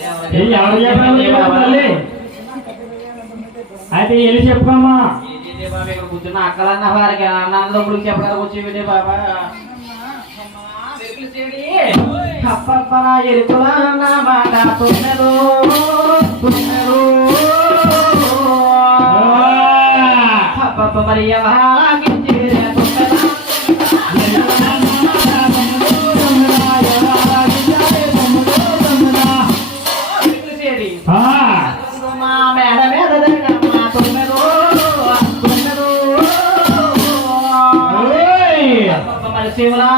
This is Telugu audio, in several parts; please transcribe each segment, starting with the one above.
ఎవరు చెప్పాలి అయితే వెళ్ళి చెప్పుకోమ్మా. కూర్చున్న అక్కలన్న వారికి అన్నందప్పుడు చెప్పడానికి వచ్చి బాబా ఎరుకులా మాట తున్నెలు మరి ఎవరికి మేడ మీద మరి శివలా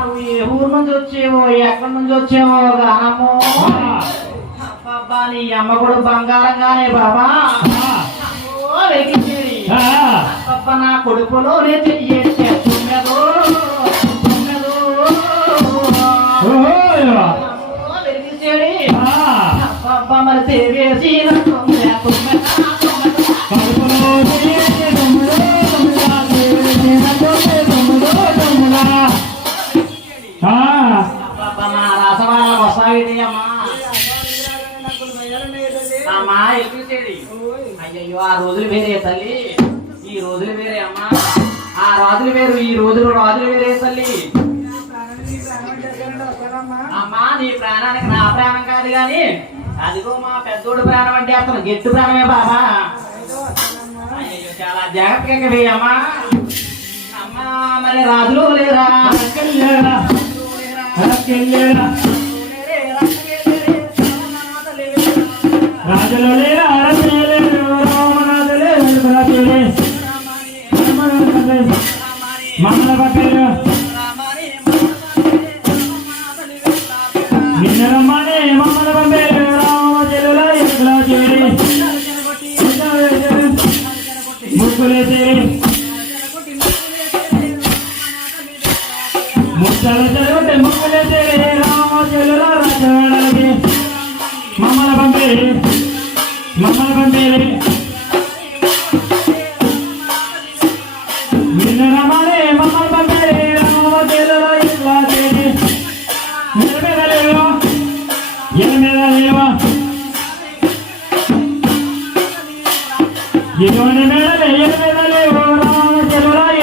నువ్వు ఏ ఊరు నుంచి వచ్చేవో ఎక్కడి నుంచి వచ్చేవో గానము బాబా నీ అమ్మ కూడా బంగారంగానే బాబా వెలిగించేది నా కొడుకులో వెలిగించేది బాబా మరి తెలియసి రాసవాళ్ళ వస్తాయి అమ్మా ఎక్కించేది. అయ్యయ్యో ఆ రోజులు వేరే తల్లి, ఈ రోజులు వేరే అమ్మా. ఆ రాజులు వేరు, ఈ రోజులు రాజులు వేరే తల్లి. అమ్మా నీ ప్రాణానికి నా ప్రాణం కాదు గాని అదిగో మా పెద్దోడు ప్రాణం అంటే అతను గెట్టు ప్రాణమే బాబా. అయ్యో చాలా జాగ్రత్తగా వేయమ్మా. అమ్మా మరి రాజులు లేరా రాజులు లేరా